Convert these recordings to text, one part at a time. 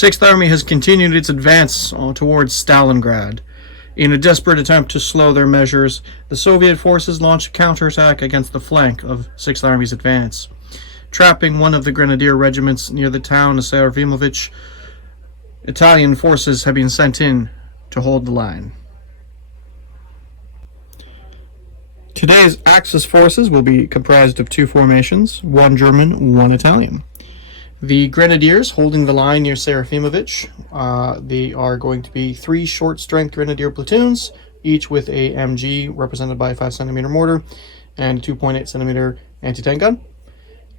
Sixth Army has continued its advance towards Stalingrad. In a desperate attempt to slow their measures, the Soviet forces launched a counterattack against the flank of Sixth Army's advance. Trapping one of the grenadier regiments near the town of Serafimovich, Italian forces have been sent in to hold the line. Today's Axis forces will be comprised of two formations, one German, one Italian. The Grenadiers holding the line near Serafimovich, they are going to be three short-strength Grenadier platoons, each with a MG represented by a 5cm mortar and a 2.8cm anti-tank gun.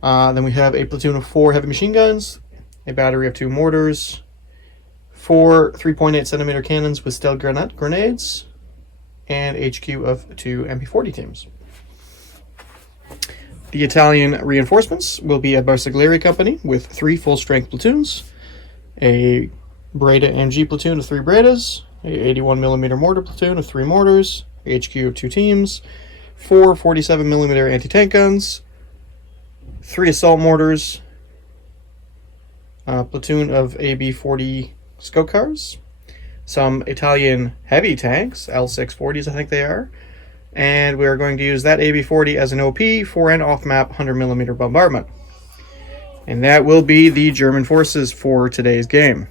Then we have a platoon of 4 heavy machine guns, a battery of 2 mortars, 4 3.8cm cannons with stealth grenades, and HQ of 2 MP40 teams. The Italian reinforcements will be a Bersaglieri company with 3 full-strength platoons, a Breda MG platoon of 3 Bredas, a 81mm mortar platoon of 3 mortars, HQ of 2 teams, 4 47mm anti-tank guns, 3 assault mortars, a platoon of AB-40 scout cars, some Italian heavy tanks, L640s I think they are, and we are going to use that AB-40 as an OP for an off-map 100mm bombardment. And that will be the German forces for today's game.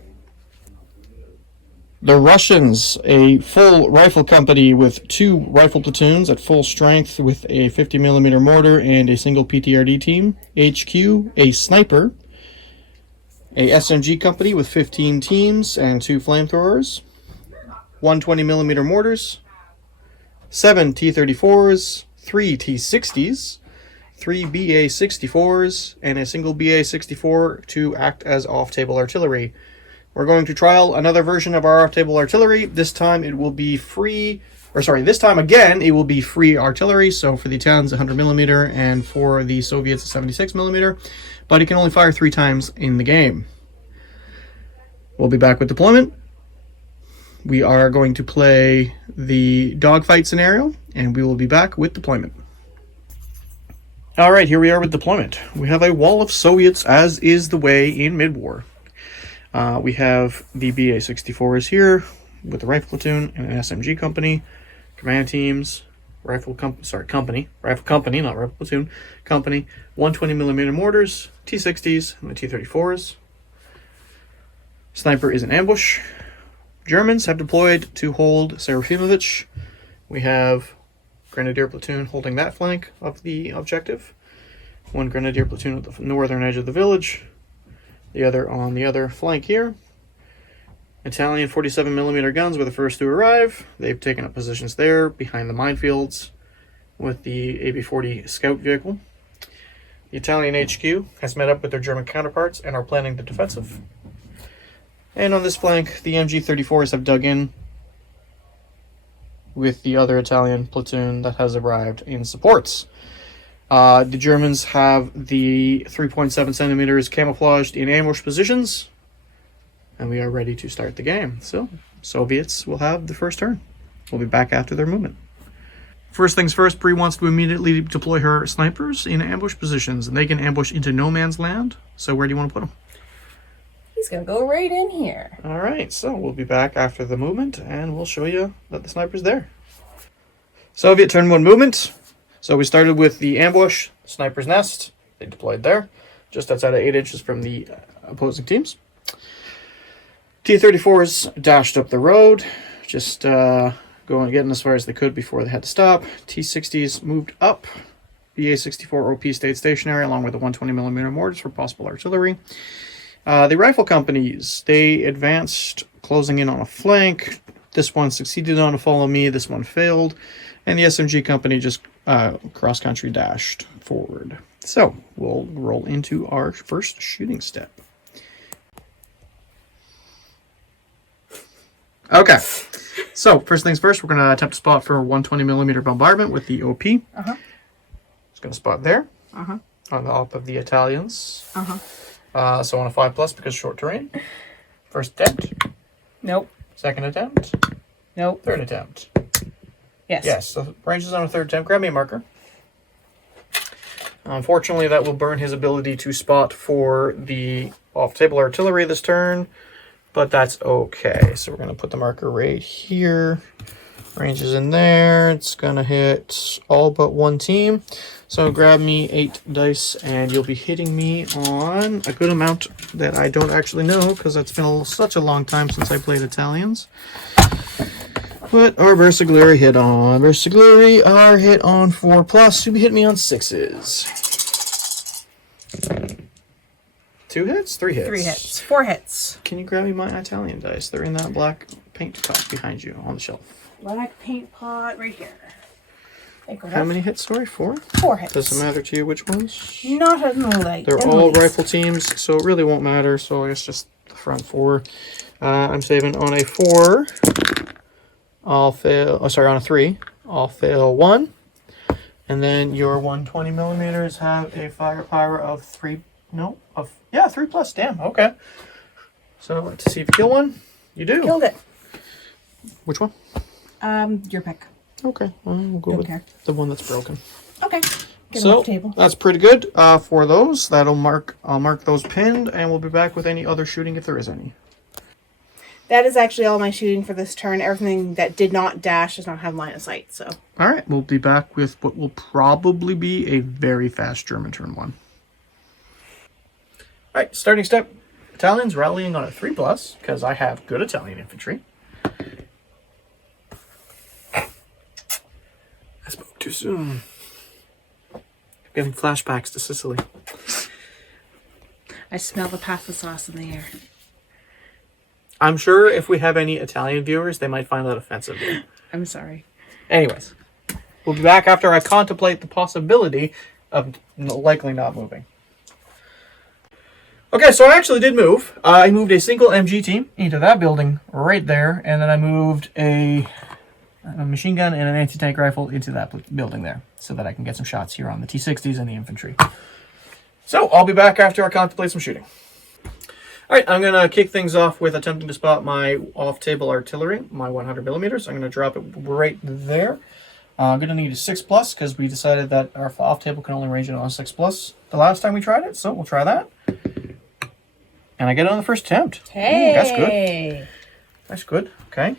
The Russians, a full rifle company with 2 rifle platoons at full strength with a 50mm mortar and a single PTRD team. HQ, a sniper. A SMG company with 15 teams and 2 flamethrowers. 120mm mortars. 7 T-34s, 3 T-60s, 3 BA-64s, and a single BA-64 to act as off-table artillery. We're going to trial another version of our off-table artillery. This time it will be free, this time again it will be free artillery. So for the Italians, 100mm, and for the Soviets, 76mm. But it can only fire 3 times in the game. We'll be back with deployment. We are going to play the dogfight scenario, and we will be back with deployment. Alright, here we are with deployment. We have a wall of Soviets, as is the way in mid-war. We have the BA-64s here, with the rifle platoon and an SMG company, command teams, rifle company, not rifle platoon, company, 120mm mortars, T-60s, and the T-34s. Sniper is an ambush. Germans have deployed to hold Serafimovich. We have Grenadier platoon holding that flank of the objective. 1 Grenadier platoon at the northern edge of the village. The other on the other flank here. Italian 47mm guns were the first to arrive. They've taken up positions there behind the minefields with the AB-40 scout vehicle. The Italian HQ has met up with their German counterparts and are planning the defensive. And on this flank, the MG-34s have dug in with the other Italian platoon that has arrived in supports. The Germans have the 3.7cm camouflaged in ambush positions, and we are ready to start the game. So, Soviets will have the first turn. We'll be back after their movement. First things first, Bree wants to immediately deploy her snipers in ambush positions, and they can ambush into no man's land. So where do you want to put them? He's going to go right in here. Alright, so we'll be back after the movement, and we'll show you that the sniper's there. Soviet turn 1 movement. So we started with the ambush, sniper's nest. They deployed there, just outside of 8 inches from the opposing teams. T-34s dashed up the road, just getting as far as they could before they had to stop. T-60s moved up. BA-64 OP stayed stationary, along with the 120mm mortars for possible artillery. The rifle companies, they advanced, closing in on a flank. This one succeeded on a follow me, this one failed. And the SMG company just cross-country dashed forward. So, we'll roll into our first shooting step. Okay, so first things first, we're going to attempt to spot for 120mm bombardment with the OP. It's going to spot there, on the top of the Italians. So on a 5+ because short terrain. First attempt. Nope. Second attempt. Nope. Third attempt. Yes. Yes, so range is on a 3rd attempt. Grab me a marker. Unfortunately, that will burn his ability to spot for the off-table artillery this turn. but that's okay. So we're going to put the marker right here. Range is in there. It's going to hit all but one team. So grab me 8 dice, and you'll be hitting me on a good amount that I don't actually know, because it's been such a long time since I played Italians. What are Bersaglieri hit on? Bersaglieri are hit on 4+. You'll be hitting me on 6s. 2 hits? 3 hits? 3 hits. 4 hits. Can you grab me my Italian dice? They're in that black paint pot behind you on the shelf. Black paint pot right here. How many hits? Sorry, 4? 4 hits. Does it matter to you which ones? Not in the light. They're all rifle teams, so it really won't matter. So I guess just the front 4. I'm saving on a 4. I'll fail. Oh, sorry, on a 3. I'll fail 1. And then your 120 millimeters have a firepower of 3. No, of 3+. Damn. Okay. So let's see if you kill one. You do. Killed it. Which one? Your pick. Okay, we'll go with the one that's broken. Okay. Get So off the table. that's pretty good for those. I'll mark those pinned, and we'll be back with any other shooting if there is any. That is actually all my shooting for this turn. Everything that did not dash does not have line of sight. So. All right, we'll be back with what will probably be a very fast German turn 1. All right, starting step. Italians rallying on a 3+, because I have good Italian infantry. I spoke too soon. I'm getting flashbacks to Sicily. I smell the pasta sauce in the air. I'm sure if we have any Italian viewers, they might find that offensive. I'm sorry. Anyways, we'll be back after I contemplate the possibility of likely not moving. Okay, so I actually did move. I moved a single MG team into that building right there, and then I moved a machine gun and an anti-tank rifle into that building there, so that I can get some shots here on the T-60s and the infantry. So I'll be back after I contemplate some shooting. All right, I'm going to kick things off with attempting to spot my off-table artillery, my 100 millimeters. I'm going to drop it right there. I'm going to need a 6+, because we decided that our off-table can only range it on a 6+ the last time we tried it, so we'll try that. And I get it on the first attempt. Hey! Ooh, that's good. That's good. Okay.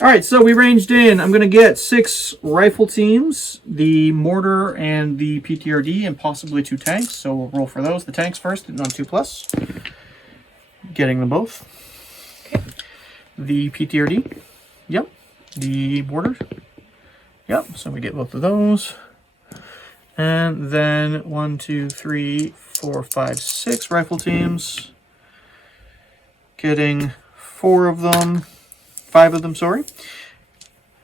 All right, so we ranged in. I'm going to get 6 rifle teams, the mortar and the PTRD, and possibly 2 tanks. So we'll roll for those. The tanks first, and on 2+. Getting them both. Okay. The PTRD. Yep. The mortar. Yep. So we get both of those. And then 1, 2, 3, 4, 5, 6 rifle teams. Getting 4 of them. 5 of them, sorry.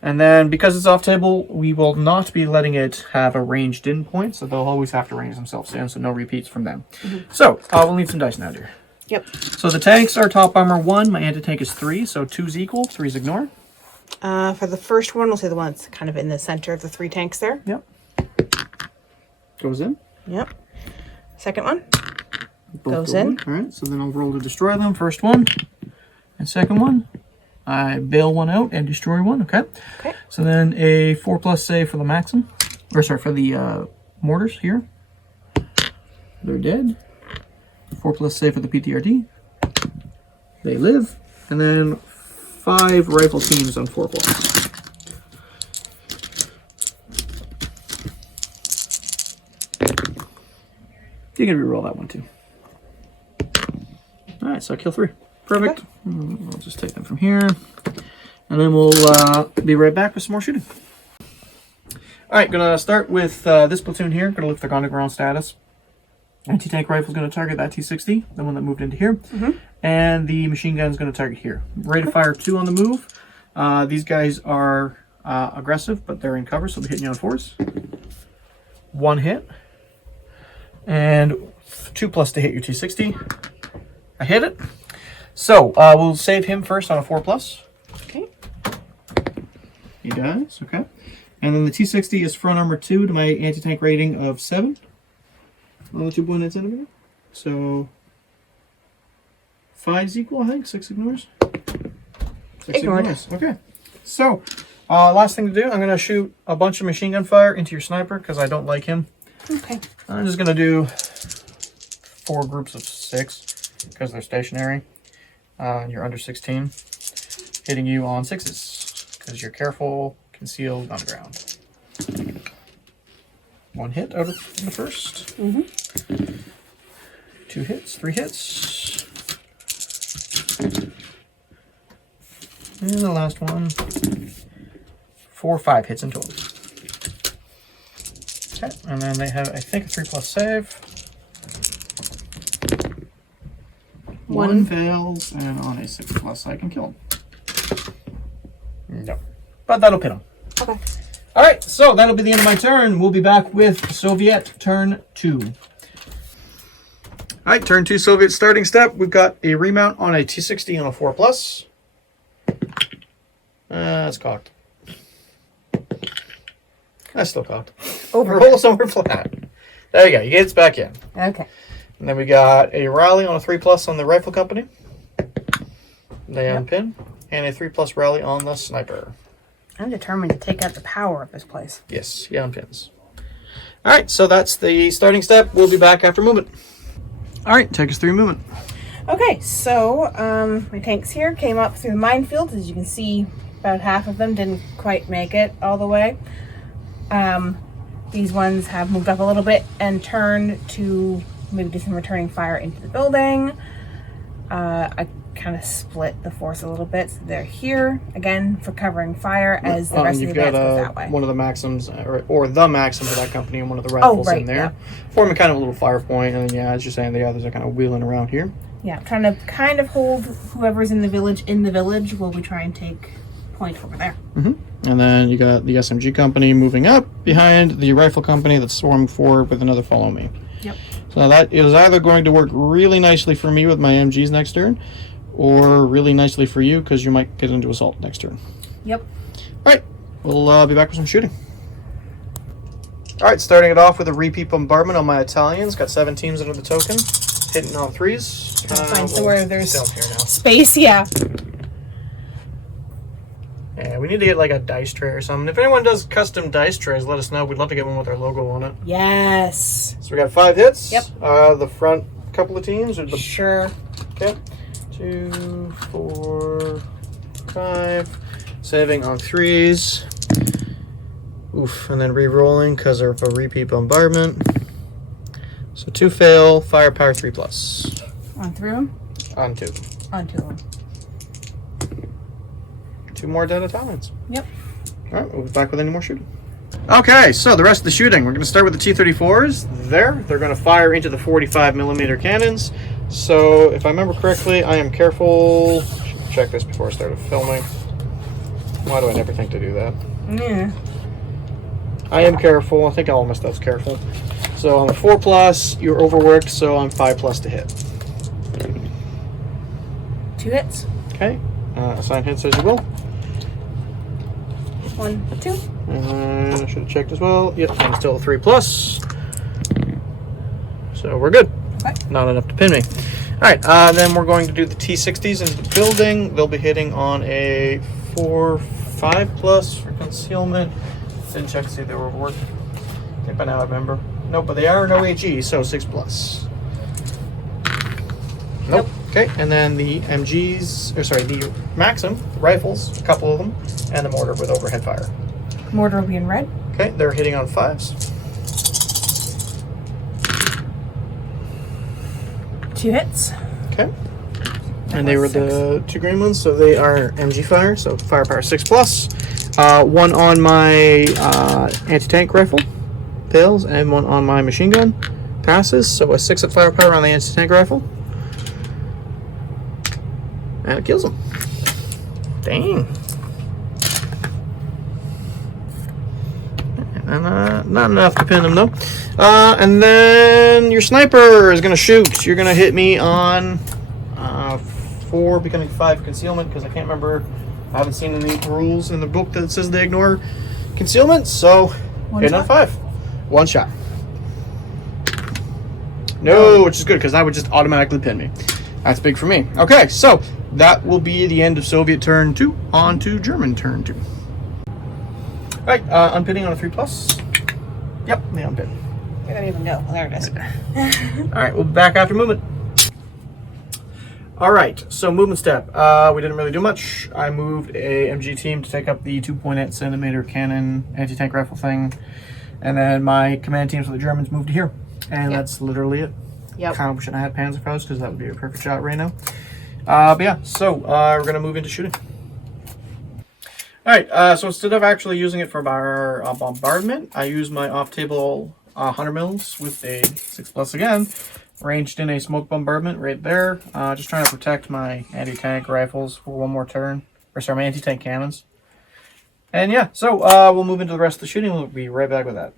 And then because it's off table, we will not be letting it have a ranged in point, so they'll always have to range themselves in, so no repeats from them. So we'll need some dice now, dear. Yep. So the tanks are top armor 1, my anti-tank is 3, so 2's equal, 3's ignore. For the first one, we'll say the one that's kind of in the center of the 3 tanks there. Yep. Goes in. Yep. Second one. Both goes go in. All right, so then I'll roll to destroy them. First one and second one. I bail one out and destroy one. Okay. Okay. So then a 4+ save for the Maxim, or sorry, for the mortars here. They're dead. 4+ save for the PTRD. They live, and then 5 rifle teams on 4+. You can reroll that one too. All right, so I kill 3. Perfect. Okay. I'll just take them from here, and then we'll be right back with some more shooting. All right, gonna start with this platoon here. Gonna look for their ground status. Anti-tank rifle is gonna target that T-60, the one that moved into here, and the machine gun is gonna target here. Rate of fire 2 on the move. These guys are aggressive, but they're in cover, so they're hitting you on 4s. 1 hit. And 2+ to hit your T-60. I hit it. So we'll save him first on a 4+. Okay. He dies. Okay. And then the T-60 is front armor 2 to my anti-tank rating of 7. On the 2.9 So 5's equal, I think. 6 ignores. 6 Ignored. ignores. Okay. So last thing to do, I'm going to shoot a bunch of machine gun fire into your sniper because I don't like him. Okay. I'm just going to do 4 groups of 6 because they're stationary. You're under 16. Hitting you on 6s because you're careful, concealed on the ground. 1 hit out of the first. 2 hits, 3 hits. And the last one. 4, 5 hits in total. Okay, and then they have, I think, a 3+ save. 1 fails, and on a 6+ I can kill him. No. But that'll pin him. Okay. Alright, so that'll be the end of my turn. We'll be back with Soviet turn 2. Alright, turn 2 Soviet starting step. We've got a remount on a T60 and a 4+. That's cocked. That's still cocked. Roll somewhere flat. There you go. You get it back in. Okay. And then we got a rally on a 3+ on the rifle company. They unpin. And a 3+ rally on the sniper. I'm determined to take out the power of this place. Yes, he unpins. Alright, so that's the starting step. We'll be back after movement. Alright, take us through movement. Okay, so my tanks here came up through the minefield. As you can see, about half of them didn't quite make it all the way. These ones have moved up a little bit and turned to maybe do some returning fire into the building. I kind of split the force a little bit. So they're here again for covering fire as the rest of the advance goes that way. One of the Maxims, or the Maxim of that company, and one of the rifles in there. Yeah. Forming kind of a little fire point, and then, yeah, as you're saying, the others are kind of wheeling around here. Yeah, trying to kind of hold whoever's in the village while we try and take point over there. And then you got the SMG company moving up behind the rifle company that's swarming forward with another follow me. Yep. So that is either going to work really nicely for me with my MGs next turn, or really nicely for you because you might get into assault next turn. Yep. Alright, we'll be back with some shooting. Alright, starting it off with a repeat bombardment on my Italians. Got 7 teams under the token. Hitting on 3s. Find somewhere there's space, yeah. Yeah, we need to get like a dice tray or something. If anyone does custom dice trays, let us know. We'd love to get one with our logo on it. Yes. So we got 5 hits. Yep. The front couple of teams? Or the... Sure. Okay. 2, 4, 5. Saving on 3s. Oof. And then re-rolling because of a repeat bombardment. So 2 fail, firepower 3+. On through them? On 2. On 2 of them. 2 more dead Italians. Yep. Alright, we'll be back with any more shooting. Okay, so the rest of the shooting. We're going to start with the T-34s. They're going to fire into the 45mm cannons. So, if I remember correctly, I am careful. Should check this before I started filming. Why do I never think to do that? Yeah. I am careful. I think all my stuff's careful. So, on the 4+, you're overworked, so I'm 5+ to hit. 2 hits. Okay. Assign hits as you will. 1, 2. And I should have checked as well. Yep, I'm still a 3+. So we're good. Okay. Not enough to pin me. Alright, then we're going to do the T60s into the building. They'll be hitting on a 4, 5+ for concealment. Didn't check to see if they were overworked. I think by now I remember. Nope, but they are no HE, so 6+. Nope. Okay, and then the MGs, the Maxim rifles, a couple of them, and the mortar with overhead fire. Mortar will be in red. Okay, they're hitting on 5s. 2 hits. Okay. And they were the 2 green ones, so they are MG fire, so firepower 6+. 1 on my anti-tank rifle, fails, and 1 on my machine gun, passes, so a 6 at firepower on the anti-tank rifle. And it kills him. Dang. And, not enough to pin him, though. And then your sniper is going to shoot. You're going to hit me on 4, becoming 5 concealment, because I can't remember. I haven't seen any rules in the book that says they ignore concealment, so hitting on 5. 1 shot. No, which is good, because that would just automatically pin me. That's big for me. Okay, so that will be the end of Soviet turn 2. On to German turn 2. Alright, unpinning on a 3+. Yep, they unpin. I don't even go. There it is. Alright, we'll be back after movement. Alright, so movement step. We didn't really do much. I moved a MG team to take up the 2.8 centimeter cannon anti-tank rifle thing. And then my command teams for the Germans moved to here. And that's literally it. Yep. Kind of wish I had Panzerfaust because that would be a perfect shot right now. But yeah, so we're going to move into shooting. Alright, so instead of actually using it for our bombardment, I use my off-table 100 mils with a 6+ again, ranged in a smoke bombardment right there. Just trying to protect my anti-tank rifles for one more turn. Or sorry, my anti-tank cannons. And yeah, so we'll move into the rest of the shooting. We'll be right back with that.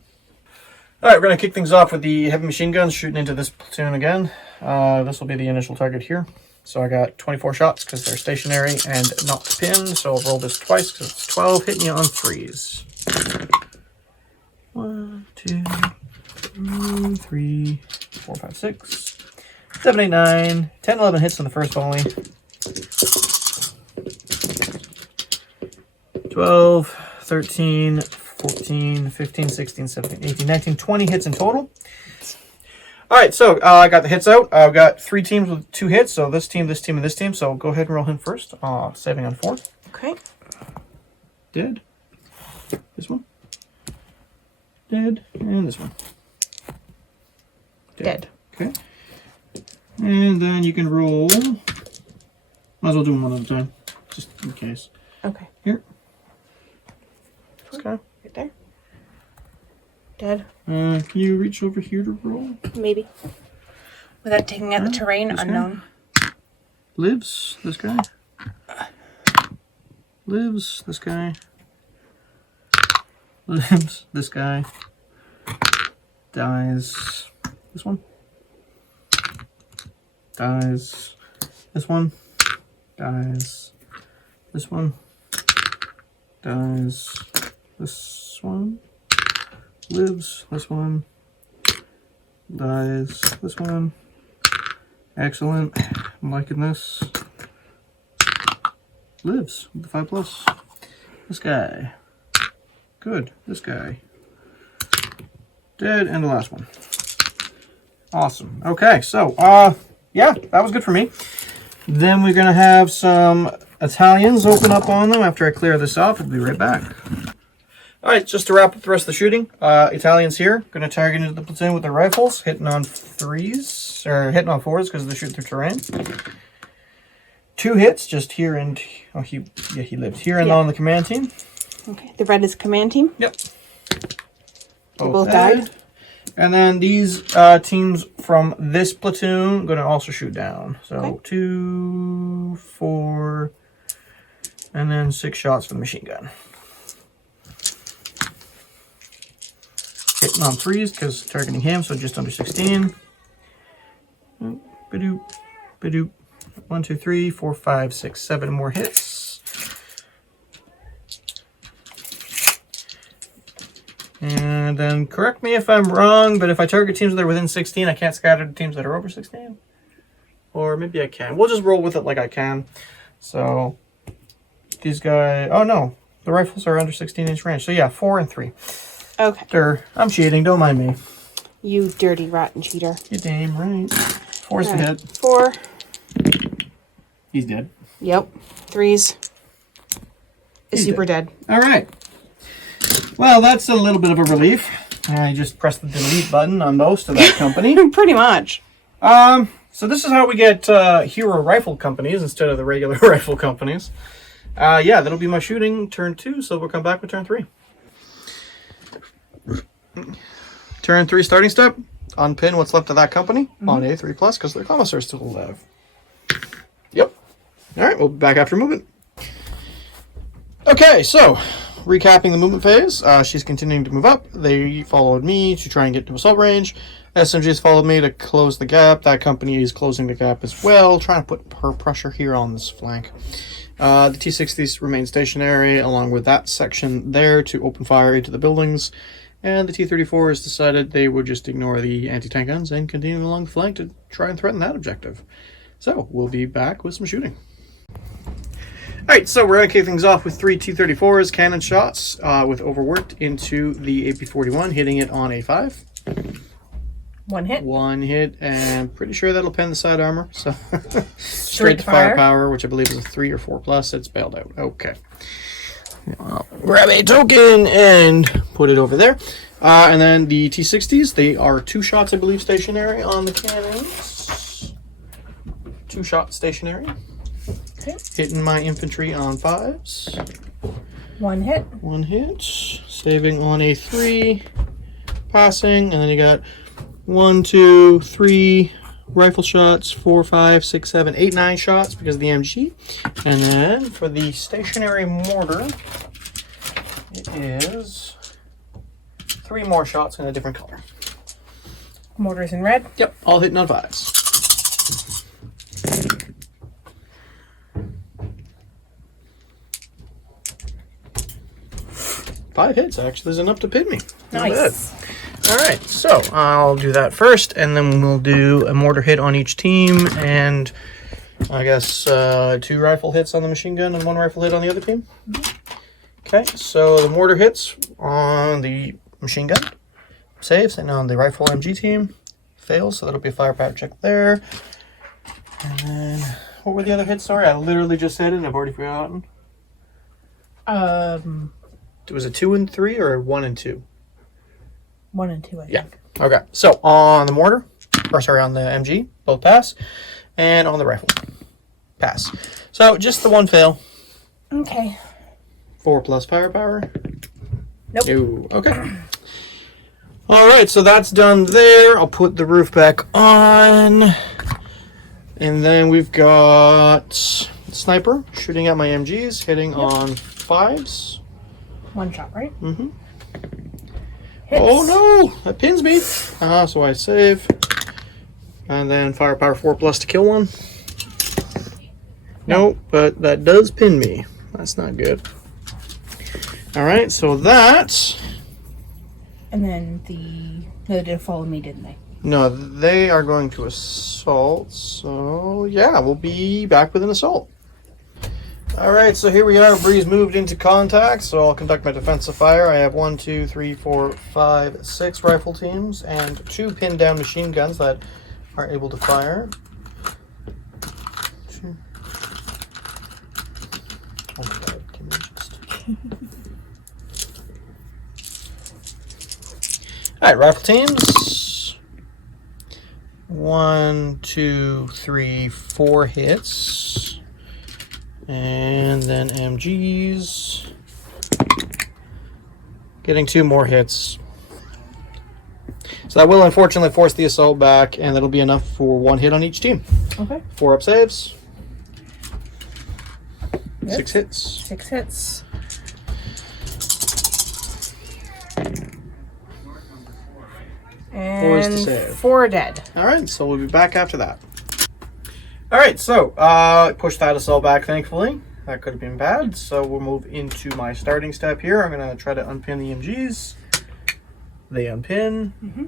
Alright, we're going to kick things off with the heavy machine guns shooting into this platoon again. This will be the initial target here. So I got 24 shots because they're stationary and not pinned. So I'll roll this twice because it's 12. Hit me on 3s. 1, 2, 3, 4, 5, 6, 7, 8, 9, 10, 11 hits on the first volley. 12, 13, 14, 15, 16, 17, 18, 19, 20 hits in total. Alright, so I got the hits out. I've got 3 teams with 2 hits, so this team, and this team. So go ahead and roll him first. Saving on 4. Okay. Dead. This one. Dead. And this one. Dead. Okay. And then you can roll. Might as well do them one at a time, just in case. Okay. Here. This guy. Right there. Dead. Can you reach over here to roll? Maybe. Without taking out the terrain, unknown. Lives. This guy. Lives. This guy. Lives. This guy. Dies. This one. Dies. This one. Dies. This one. Dies. This one. Lives. This one. Dies. This one. Excellent. I'm liking this. Lives with the 5+. This guy. Good. This guy. Dead. And the last one. Awesome. Okay, so, yeah, that was good for me. Then we're going to have some Italians open up on them after I clear this off. We'll be right back. Alright, just to wrap up the rest of the shooting, Italians here, going to target into the platoon with their rifles, hitting on 3s, or hitting on 4s because they shoot through terrain. 2 hits, just here and, oh, he lived here and on the command team. Okay, the red is command team. Yep. They both died. And then these teams from this platoon going to also shoot down. So okay. 2, 4, and then 6 shots for the machine gun. Hitting on 3s because targeting him, so just under 16. Badoop, badoop. 1, 2, 3, 4, 5, 6, 7 more hits. And then correct me if I'm wrong, but if I target teams that are within 16, I can't scatter to teams that are over 16. Or maybe I can. We'll just roll with it like I can. So these guys, oh no, the rifles are under 16-inch range. So yeah, 4 and 3. Okay. I'm cheating, don't mind me. You dirty, rotten cheater. You're damn right. 4's the hit. 4. He's dead. Yep. 3s. Is super dead. All right. Well, that's a little bit of a relief. I just pressed the delete button on most of that company. Pretty much. So this is how we get hero rifle companies instead of the regular rifle companies. Yeah, that'll be my shooting turn 2, so we'll come back with turn 3. Turn 3 starting step. Unpin what's left of that company on a 3+, because their commissar is still alive. Yep. All right, we'll be back after movement. Okay, so recapping the movement phase. She's continuing to move up. They followed me to try and get to assault range. SMGs followed me to close the gap. That company is closing the gap as well, trying to put her pressure here on this flank. The T-60s remain stationary along with that section there to open fire into the buildings. And the T-34s decided they would just ignore the anti-tank guns and continue along the flank to try and threaten that objective. So, we'll be back with some shooting. Alright, so we're going to kick things off with 3 T-34s, cannon shots, with overworked into the AP-41, hitting it on a 5. 1 hit. 1 hit, and pretty sure that'll pin the side armor. So straight to fire. firepower, which I believe is a 3 or 4 plus. It's bailed out. Okay. I'll grab a token and put it over there. And then the T60s, they are 2 shots, I believe, stationary on the cannons. 2 shot stationary. Okay. Hitting my infantry on 5s. 1 hit. 1 hit. Saving on a 3. Passing. And then you got 1, 2, 3 rifle shots, 4, 5, 6, 7, 8, 9 shots because of the MG. And then for the stationary mortar, it is 3 more shots in a different color. Mortars in red. Yep, all hitting on 5s. Five hits, actually. There's enough to pin me. Not Nice. bad. All right, so I'll do that first, and then we'll do a mortar hit on each team, and I guess 2 rifle hits on the machine gun and 1 rifle hit on the other team. Okay, so the mortar hits on the machine gun saves, and on the rifle MG team fails, so that'll be a firepower check there. And then what were the other hits? Sorry, I literally just said it and I've already forgotten. It was a 2 and 3 or a 1 and 2? 1 and 2, I think. Yeah. Okay. So on the mortar, or sorry, on the MG, both pass, and on the rifle, pass. So just the 1 fail. Okay. 4 plus firepower. Nope. Ew. Okay. All right. So that's done there. I'll put the roof back on, and then we've got sniper shooting at my MGs, hitting on 5s. 1 shot, right? Mm-hmm. Hits. Oh no! That pins me. So I save. And then firepower 4 plus to kill 1. Nope, but that does pin me. That's not good. Alright, so that. And then no, they did follow me, didn't they? No, they are going to assault. So yeah, we'll be back with an assault. Alright, so here we are. Breeze moved into contact, so I'll conduct my defensive fire. I have 1, 2, 3, 4, 5, 6 rifle teams and 2 pinned down machine guns that are able to fire. Okay, can you just... Alright, rifle teams. 1, 2, 3, 4 hits. And then MGs. Getting 2 more hits. So that will unfortunately force the assault back, and that'll be enough for 1 hit on each team. Okay. 4 up saves. Yep. 6 hits. 6 hits. Four is to And save. 4 dead. Alright, so we'll be back after that. Alright, so push that assault back, thankfully. That could have been bad, so we'll move into my starting step here. I'm going to try to unpin the MGs. They unpin. Mm-hmm.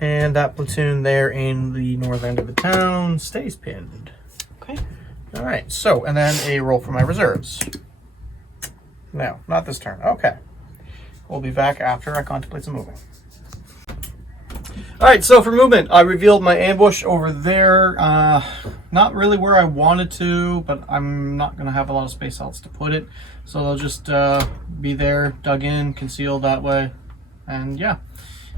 And that platoon there in the north end of the town stays pinned. Okay. Alright, so, and then a roll for my reserves. No, not this turn. Okay. We'll be back after I contemplate some moving. Alright, so for movement, I revealed my ambush over there. Not really where I wanted to, but I'm not going to have a lot of space else to put it. So they'll just be there, dug in, concealed that way. And yeah.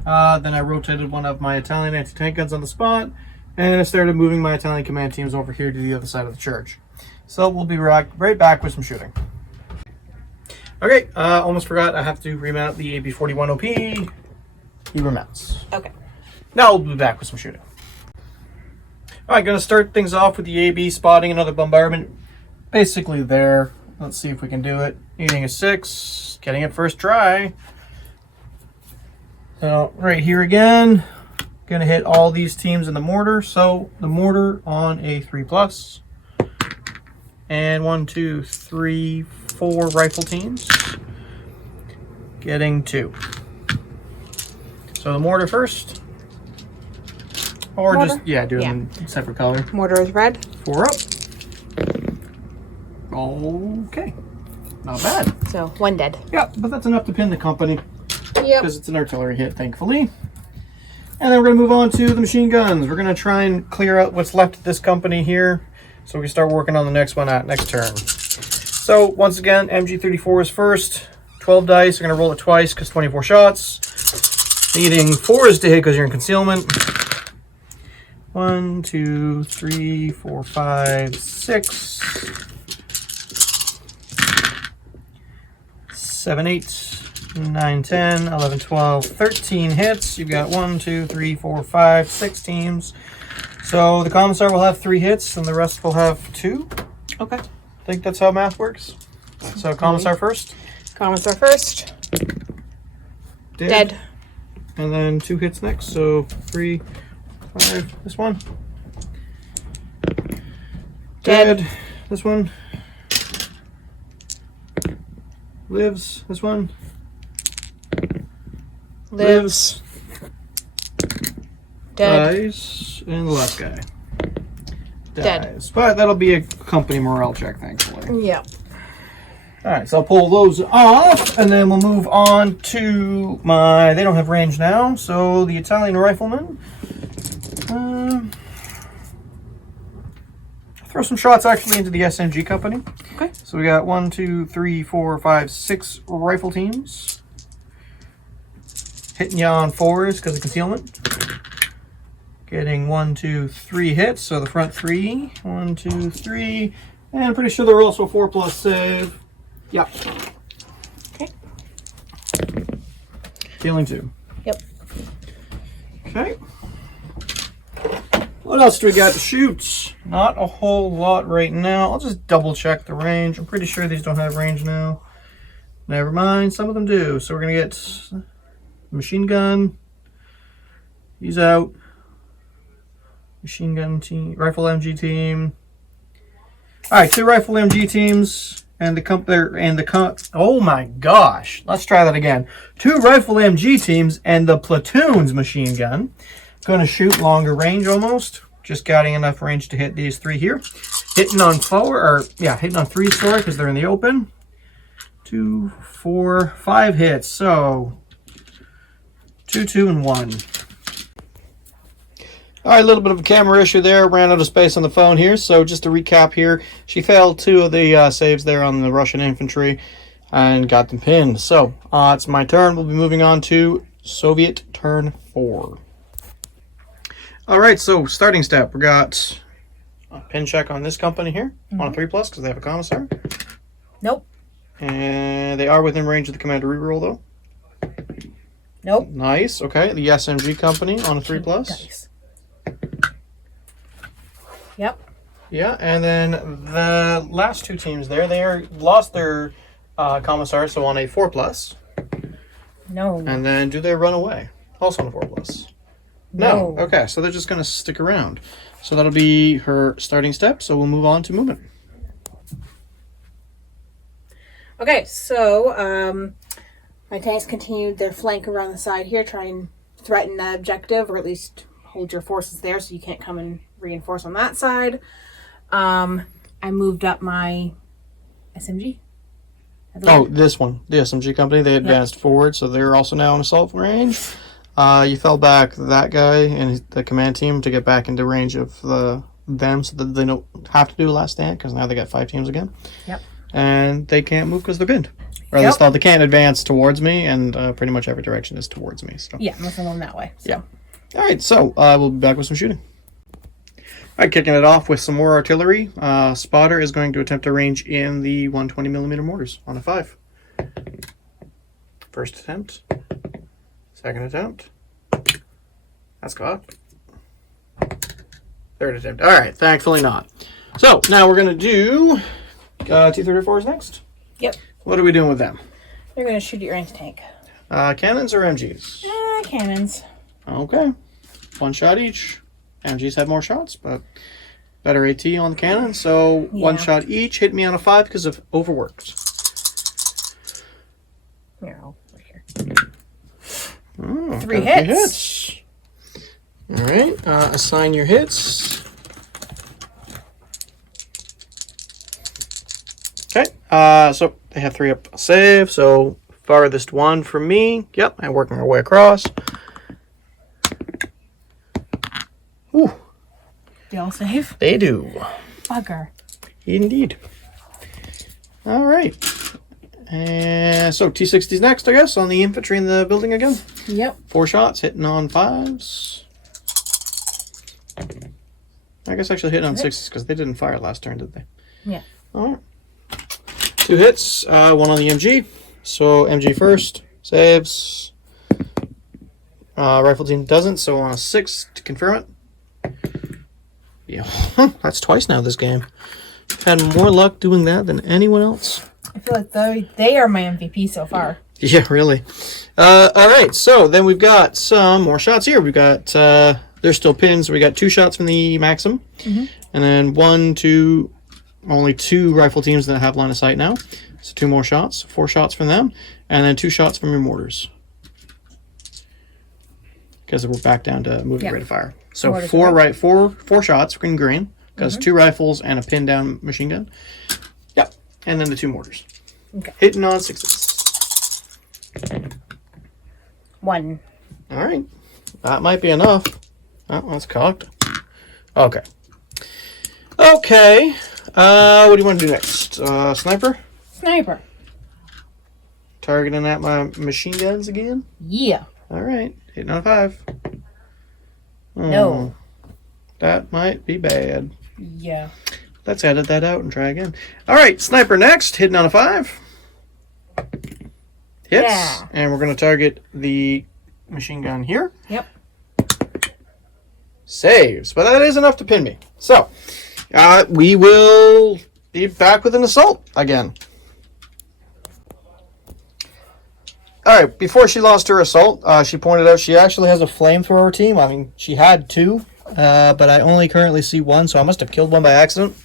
Then I rotated one of my Italian anti-tank guns on the spot, and I started moving my Italian command teams over here to the other side of the church. So we'll be right back with some shooting. Okay, almost forgot, I have to remount the AB-41 OP. He remounts. Okay. Now we'll be back with some shooting. Alright, gonna start things off with the AB spotting another bombardment. Basically there. Let's see if we can do it. Needing a 6, getting it first try. So right here again, gonna hit all these teams in the mortar. So the mortar on a 3 plus. And 1, 2, 3, 4 rifle teams. Getting 2. So the mortar first. Or Mortar? just, yeah, do them in separate color. Mortar is red. 4 up. Okay. Not bad. So 1 dead. Yeah, but that's enough to pin the company. Yep. Because it's an artillery hit, thankfully. And then we're going to move on to the machine guns. We're going to try and clear out what's left of this company here, so we can start working on the next one at next turn. So once again, MG34 is first. 12 dice. We're going to roll it twice because 24 shots. Needing 4s to hit because you're in concealment. 1, 2, 3, 4, 5, 6, 7, 8, 9, 10, 11, 12, 13 hits. You've got 1, 2, 3, 4, 5, 6 teams. So the commissar will have 3 hits and the rest will have 2. Okay. I think that's how math works. So commissar first. Commissar first. Dead. And then 2 hits next. So 3, 5. This one. Dead. This one. Lives. This one. Lives. Dead. Dies. And the last guy. Dead. Dies. But that'll be a company morale check, thankfully. Yeah. Alright, so I'll pull those off, and then we'll move on to my... They don't have range now, so the Italian rifleman. Throw some shots actually into the SMG company. Okay. So we got 1, 2, 3, 4, 5, 6 rifle teams. Hitting you on 4s because of concealment. Getting 1, 2, 3 hits, so the front 3. 1, 2, 3. And I'm pretty sure they're also 4+ save. Yep. Okay. Healing 2. Yep. Okay. What else do we got to shoot? Not a whole lot right now. I'll just double check the range. I'm pretty sure these don't have range now. Never mind, some of them do. So we're gonna get machine gun. He's out. Machine gun team, rifle MG team. All right, 2 rifle MG teams and oh my gosh, let's try that again. 2 rifle MG teams and the platoon's machine gun. Going to shoot longer range almost. Just getting enough range to hit these 3 here. Hitting on 3, sorry, because they're in the open. 2, 4, 5 hits. So 2, 2, and 1. All right, a little bit of a camera issue there. Ran out of space on the phone here. So just to recap here, she failed 2 of the saves there on the Russian infantry and got them pinned. So it's my turn. We'll be moving on to Soviet turn 4. All right, so starting step. We got a pin check on this company here on a 3+ because they have a commissar. Nope. And they are within range of the commander reroll though. Nope. Nice. Okay, the SMG company on a 3+. Nice. Yep. Yeah, and then the last 2 teams there, they lost their commissar, so on a 4+. No. And then do they run away? Also on a 4+. No. Okay, so they're just going to stick around. So that'll be her starting step, so we'll move on to movement. Okay, so my tanks continued their flank around the side here, try and threaten the objective, or at least hold your forces there so you can't come and reinforce on that side. I moved up my SMG. Oh, this one, the SMG company, they advanced forward, so they're also now in assault range. You fell back that guy and the command team to get back into range of them so that they don't have to do a last stand because now they got 5 teams again. Yep. And they can't move because they're pinned. Or at least they can't advance towards me, and pretty much every direction is towards me. So. Yeah, most of them that way. So. Yeah. All right, so we'll be back with some shooting. All right, kicking it off with some more artillery. Spotter is going to attempt to range in the 120mm mortars on a 5. First attempt. Second attempt. That's caught. Third attempt. All right, thankfully not. So now we're going to do T-34s next. Yep. What are we doing with them? They're going to shoot at your anti-tank. Cannons or MGs? Cannons. Okay. 1 shot each. MGs have more shots, but better AT on the cannon. So 1 shot each. Hit me on a 5 because of overworked. Here, I'll right here. Oh, 3 hits. All right. Assign your hits. Okay. So they have 3 up save. So farthest one from me. Yep. I'm working our way across. They all save? They do. Bugger. Indeed. All right. And so T-60's next, I guess, on the infantry in the building again. Yep. 4 shots, hitting on 5s. I guess actually hitting on 6s because they didn't fire last turn, did they? Yeah. All right. 2 hits, 1 on the MG. So MG first, saves. Rifle team doesn't, so on a 6 to confirm it. Yeah, that's twice now this game. Had more luck doing that than anyone else. I feel like they are my MVP so far. Yeah, really. All right, so then we've got some more shots here. We've got, there's still pins. We got 2 shots from the Maxim. And then 1, 2, only 2 rifle teams that have line of sight now. So 2 more shots, 4 shots from them. And then 2 shots from your mortars. Because we're back down to moving rate of fire. So Mortars, four shots, green, because 2 rifles and a pin down machine gun. Yep. And then the 2 mortars. Okay. Hitting on 6s. 1. All right. That might be enough. Oh, that's cocked. Okay. Okay. What do you want to do next? Sniper? Sniper. Targeting at my machine guns again? Yeah. All right. Hitting on a 5. No. That might be bad. Yeah. Let's edit that out and try again. All right. Sniper next. Hitting on a 5. Hits. Yeah. And we're going to target the machine gun here. Yep. Saves. But that is enough to pin me. So, we will be back with an assault again. Alright, before she lost her assault, she pointed out she actually has a flamethrower team. I mean, she had 2, but I only currently see 1, so I must have killed one by accident.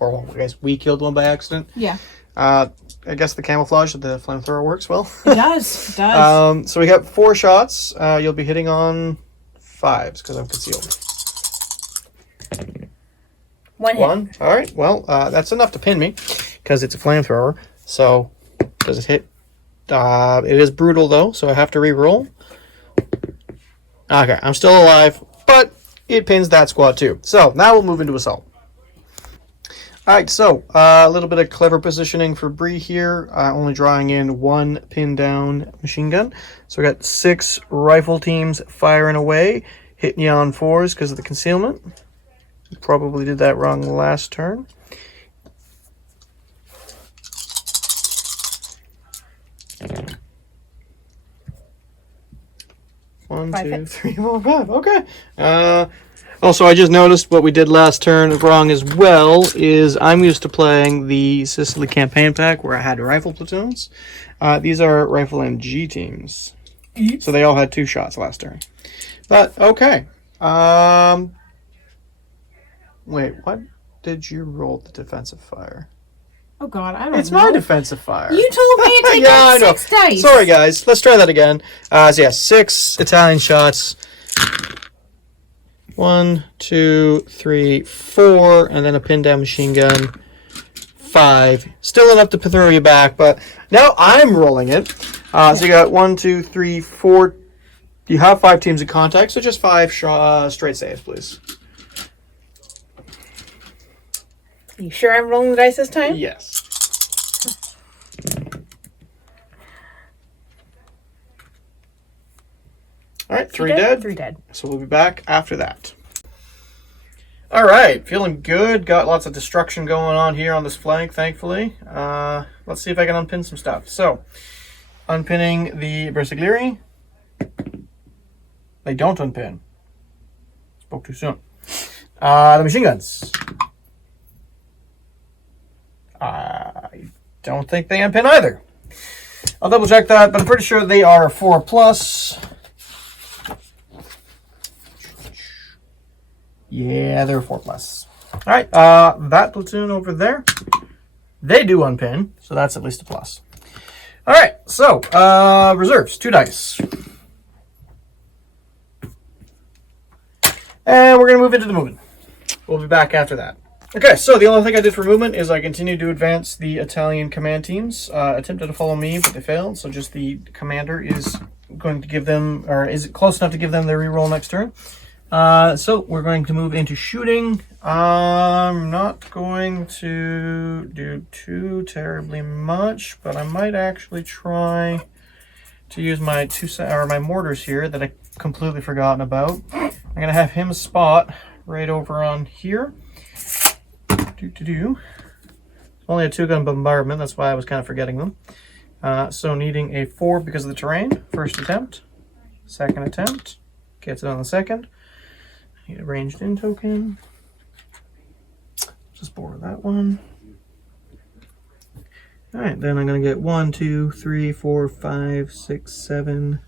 Or, well, I guess we killed one by accident. Yeah. I guess the camouflage of the flamethrower works well. It does. It does. So we got 4 shots. You'll be hitting on 5s because I'm concealed. 1 hit. 1? Alright, well, that's enough to pin me because it's a flamethrower. So, does it hit? It is brutal though, so I have to re-roll. Okay, I'm still alive, but it pins that squad too. So, now we'll move into assault. Alright, so a little bit of clever positioning for Bree here. Only drawing in 1 pin down machine gun. So we got 6 rifle teams firing away, hitting you on 4s because of the concealment. Probably did that wrong last turn. One, 5 2, hits. 3, 4, 5. Okay. Also, I just noticed what we did last turn wrong as well is I'm used to playing the Sicily campaign pack where I had rifle platoons. These are rifle MG teams. So they all had 2 shots last turn. But, okay. Wait, what did you roll the defensive fire? Oh god, I don't know. It's my defensive fire. You told me to take out 6 dice. Sorry, guys. Let's try that again. So yeah, 6 Italian shots. 1, 2, 3, 4, and then a pin down machine gun. 5. Still enough to throw you back, but now I'm rolling it. So you got 1, 2, 3, 4. You have 5 teams in contact, so just 5 straight saves, please. You sure I'm rolling the dice this time? Yes. All right, 3 dead. 3 dead. So we'll be back after that. All right, feeling good. Got lots of destruction going on here on this flank, thankfully. Let's see if I can unpin some stuff. So, unpinning the Bersaglieri. They don't unpin. Spoke too soon. The machine guns. I don't think they unpin either. I'll double check that, but I'm pretty sure they are 4+. Yeah, they're 4+. All right, that platoon over there, they do unpin, so that's at least a plus. All right, so reserves, 2 dice. And we're going to move into the movement. We'll be back after that. Okay, so the only thing I did for movement is I continued to advance the Italian command teams. Attempted to follow me, but they failed, so just the commander is going to give them, or is close enough to give them their reroll next turn. So we're going to move into shooting. I'm not going to do too terribly much, but I might actually try to use my my mortars here that I completely forgotten about. I'm gonna have him spot right over on here. Only a 2-gun bombardment, that's why I was kind of forgetting them. So needing a 4 because of the terrain. First attempt, second attempt, gets it on the second. Need a ranged in token. Just borrow that one. All right, then I'm gonna get 1, 2, 3, 4, 5, 6, 7,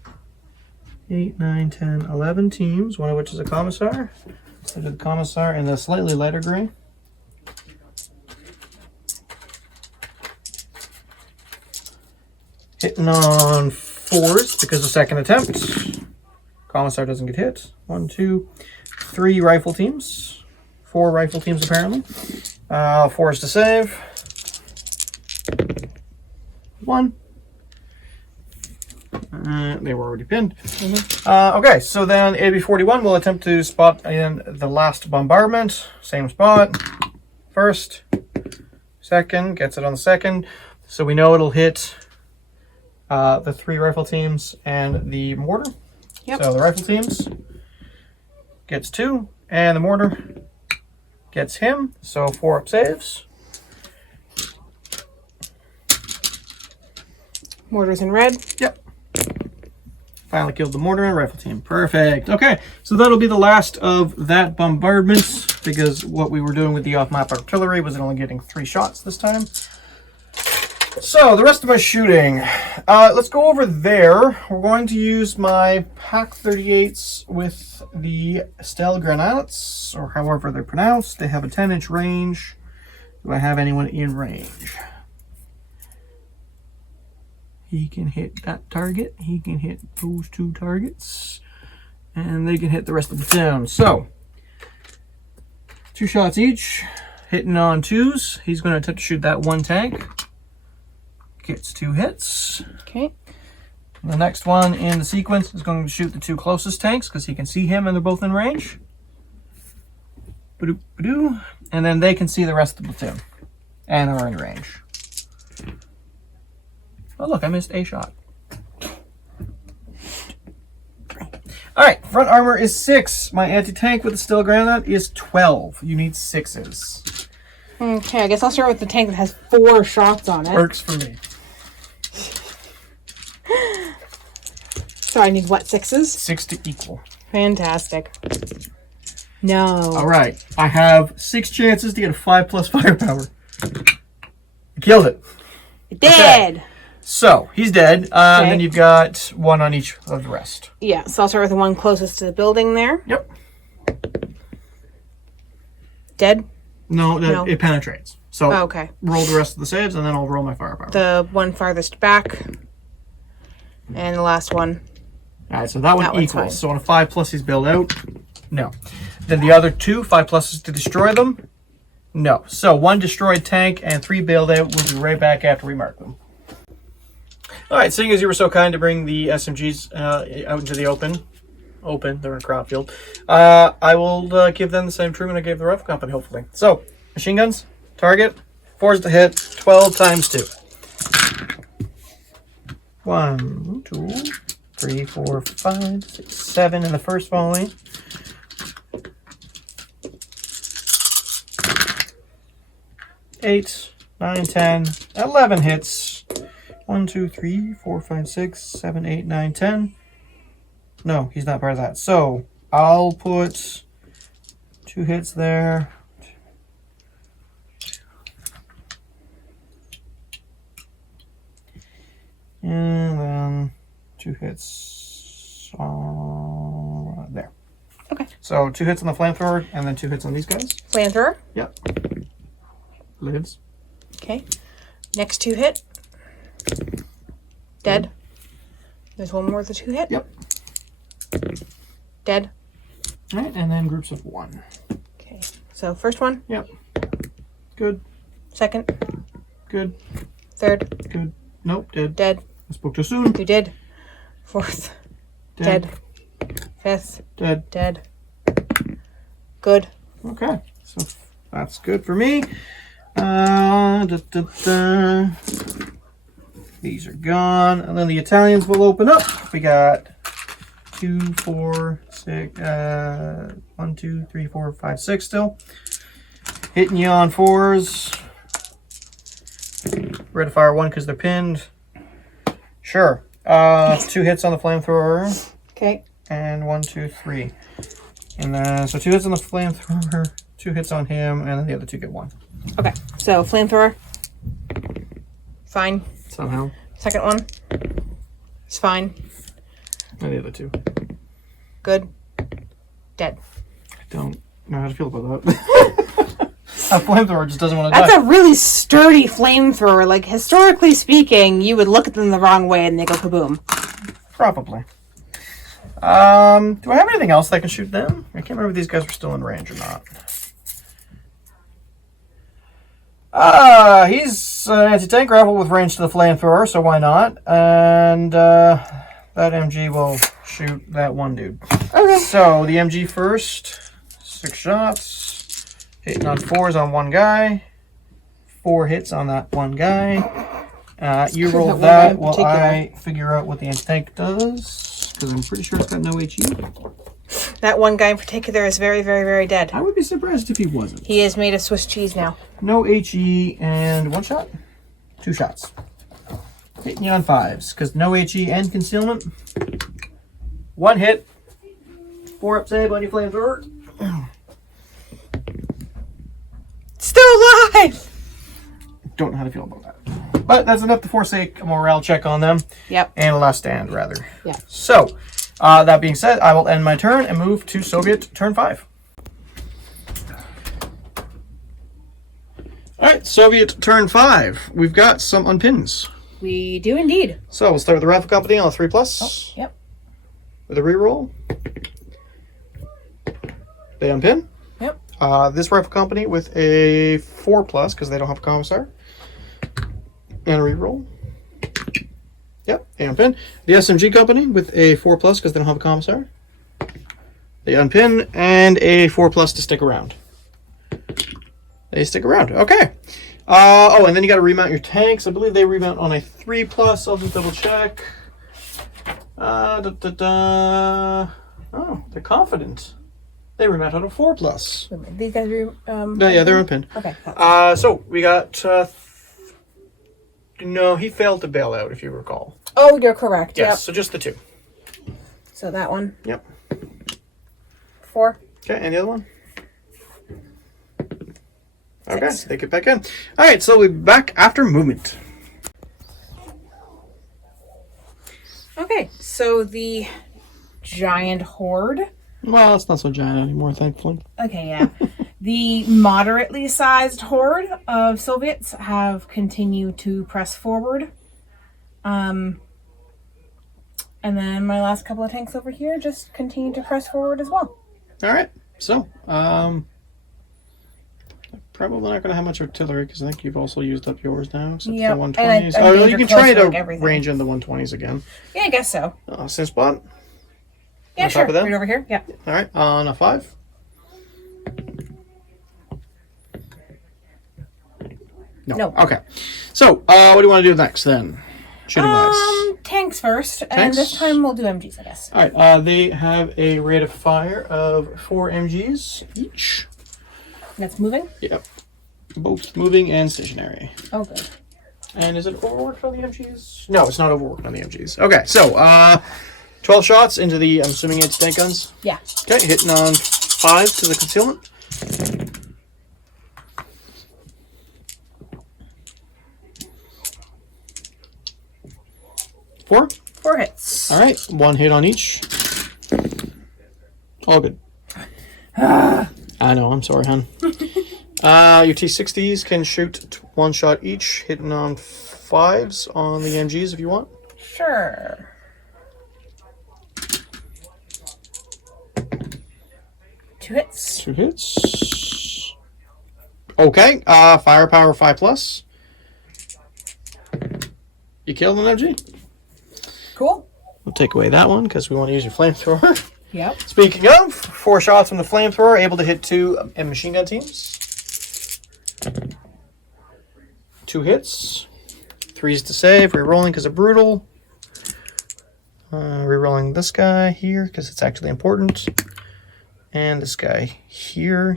8, 9, 10, 11 teams, one of which is a commissar. So I did the commissar in the slightly lighter gray. Hitting on 4s because of second attempt. Commissar doesn't get hit. 1, 2, 3 rifle teams. 4 rifle teams apparently. 4s to save. 1. They were already pinned. Okay, so then AB41 will attempt to spot in the last bombardment. Same spot. First, second, gets it on the second. So we know it'll hit the 3 rifle teams and the mortar. Yep. So the rifle teams gets 2, and the mortar gets him. So 4 up saves. Mortars in red. Yep. Finally killed the mortar and rifle team. Perfect. Okay, so that'll be the last of that bombardment, because what we were doing with the off-map artillery was only getting 3 shots this time. So, the rest of my shooting. Let's go over there. We're going to use my Pak 38s with the Stell Granats, or however they're pronounced. They have a 10-inch range. Do I have anyone in range? He can hit that target. He can hit those 2 targets. And they can hit the rest of the platoon. So, 2 shots each. Hitting on 2s. He's going to attempt to shoot that 1 tank. Gets 2 hits. Okay. The next one in the sequence is going to shoot the 2 closest tanks because he can see him and they're both in range. Ba-doo. And then they can see the rest of the platoon and are in range. Oh, look, I missed a shot. All right, front armor is 6. My anti-tank with the Steel Granite is 12. You need 6s. Okay, I guess I'll start with the tank that has 4 shots on it. Works for me. So I need what, 6s? 6 to equal. Fantastic. No. All right, I have 6 chances to get a 5+ firepower. I killed it. Dead. Okay. So, he's dead. And then you've got 1 on each of the rest. Yeah, so I'll start with the one closest to the building there. Yep. Dead? No, it penetrates. So, okay. Roll the rest of the saves, and then I'll roll my firepower. The one farthest back. And the last one. All right, so that one equals. Fine. So, on a 5+, he's bailed out. No. Then the other 2, 5+s to destroy them. No. So, 1 destroyed tank and 3 bailed out. We'll be right back after we mark them. All right, seeing as you were so kind to bring the SMGs out into the open, they're in a crop field, I will give them the same treatment I gave the rifle company, hopefully. So, machine guns, target, 4s to hit, 12 times 2. 1, 2, 3, 4, 5, 6, 7 in the first volley. Eight, 9, 10, 11 hits. 1, 2, 3, 4, 5, 6, 7, 8, 9, 10. No, he's not part of that. So I'll put 2 hits there. And then 2 hits there. Okay. So 2 hits on the flamethrower and then 2 hits on these guys. Flamethrower? Yep. Lids. Okay. Next 2 hit. Dead. There's one more with a 2 hit. Yep. Dead. All right, and then groups of 1. Okay. So first one. Yep. Good. Second. Good. Third. Good. Nope, dead. Dead. I spoke too soon. You did. Fourth. Dead. Fifth. Dead. Dead. Good. Okay, so that's good for me. These are gone, and then the Italians will open up. We got 2, 4, 6, 1, 2, 3, 4, 5, 6 still. Hitting you on 4s. Red to fire 1 because they're pinned. Sure. 2 hits on the flamethrower. Okay. And 1, 2, 3. And then, so 2 hits on the flamethrower, 2 hits on him, and then the other 2 get 1. Okay. So flamethrower. Fine. Somehow. Second one. It's fine. And the other 2. Good. Dead. I don't know how to feel about that. A flamethrower just doesn't want to die. That's a really sturdy flamethrower. Like, historically speaking, you would look at them the wrong way and they go kaboom. Probably. Do I have anything else that I can shoot them? I can't remember if these guys were still in range or not. He's anti-tank rifle with range to the flamethrower, so why not? And that MG will shoot that one dude. Okay. So the MG first, 6 shots, hitting on 4s on one guy, 4 hits on that one guy. You roll that while I figure out what the anti-tank does, because I'm pretty sure it's got no HE. That one guy in particular is very, very, very dead. I would be surprised if he wasn't. He is made of Swiss cheese now. No HE and 1 shot? 2 shots. Hitting you on 5s, because no HE and concealment. 1 hit. 4 up save on your flamethrower. Still alive! Don't know how to feel about that. But that's enough to forsake a morale check on them. Yep. And a last stand, rather. Yeah. So, that being said, I will end my turn and move to Soviet turn 5. Alright, Soviet turn 5. We've got some unpins. We do indeed. So, we'll start with the Rifle Company on a 3+. Oh, yep. With a reroll. They unpin. Yep. This Rifle Company with a 4+, because they don't have a commissar. And a reroll. Yep, they unpin. The SMG Company with a 4+, because they don't have a commissar. They unpin, and a 4+ to stick around. They stick around. Okay. Oh, and then you got to remount your tanks. I believe they remount on a 3+. I'll just double check. Oh, they're confident. They remount on a 4+. These guys are... Yeah, they're unpinned. Okay. So we got... no, he failed to bail out, if you recall. Oh, you're correct. Yes, Yep. so just the 2. So that one. Yep. 4. Okay, and the other one? Okay, 6. they get back in. All right, so we'll be back after movement. Okay, so the giant horde. Well, it's not so giant anymore, thankfully. Okay, yeah. The moderately sized horde of Soviets have continued to press forward. And then my last couple of tanks over here just continue to press forward as well. All right, so probably not going to have much artillery because I think you've also used up yours now. Except Yep. for the 120s. Oh, you can try to range in the 120s again. Yeah, I guess so. Same spot. Yeah, on sure. top of them? Right over here. Yeah. All right, on a 5. No. Okay. So, what do you want to do next then? Shooting wise. Tanks first, and Tanks? this time we'll do MGs, I guess. All right. They have a rate of fire of 4 MGs each. That's moving? Yep. Both moving and stationary. Oh, good. And is it overworked on the MGs? No, it's not overworked on the MGs. Okay, so 12 shots into the, I'm assuming it's tank guns? Yeah. Okay, hitting on 5 to the concealment. Four. 4 hits. All right, 1 hit on each. All good. I know, I'm sorry, hon. Your T-60s can shoot 1 shot each, hitting on 5s on the MGs if you want. Sure. Two hits. 2 hits. Okay, firepower 5+. You killed an MG. Cool. We'll take away that one because we want to use your flamethrower. Yep. Speaking of, 4 shots from the flamethrower, able to hit 2 machine gun teams. 2 hits. 3s to save. Rerolling because of brutal. Rerolling this guy here because it's actually important. And this guy here.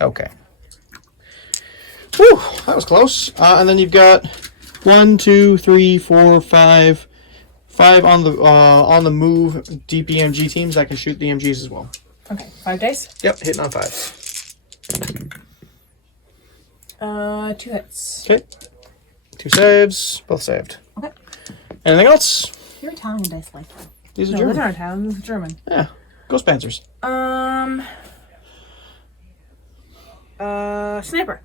Okay. Whew, that was close. And then you've got 1, 2, 3, 4, 5. 5 on the move DPMG teams that can shoot the MGs as well. Okay, 5 dice. Yep, hitting on 5s. 2 hits. Okay. 2 saves, both saved. Okay. Anything else? Your Italian dice like that. These are No, German. those aren't Italian. Those are German. Yeah, Ghost Panzers. Sniper.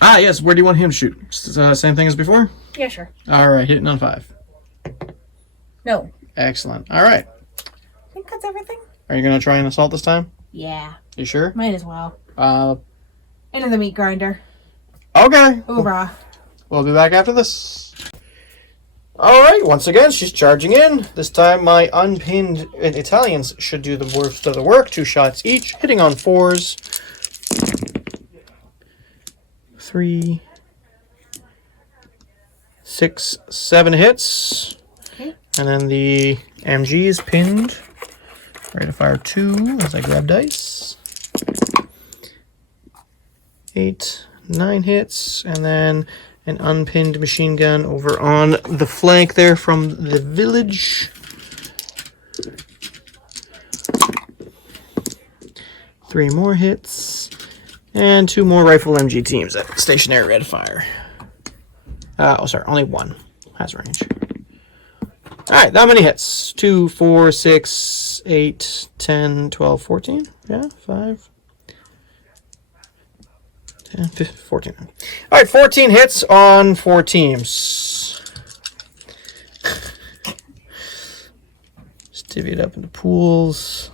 Ah, yes. Where do you want him to shoot? Same thing as before? Yeah, sure. All right, hitting on 5. No. Excellent. All right. I think that's everything. Are you going to try and assault this time? Yeah. You sure? Might as well. Uh, Into the meat grinder. okay. Hoorah. We'll be back after this. All right. Once again, she's charging in. This time, my unpinned Italians should do the worst of the work. 2 shots each, hitting on 4s. 3, 6, 7 hits. Okay. And then the MG is pinned. Ready to fire 2 as I grab dice. 8, 9 hits. And then an unpinned machine gun over on the flank there from the village. 3 more hits. And 2 more rifle MG teams at stationary ready to fire. Oh, sorry, only 1 has range. Alright, that many hits. 2, 4, 6, 8, 10, 12, 14. Yeah, 5, 10, 15, 14. Alright, 14 hits on 4 teams. Just divvy it up into pools.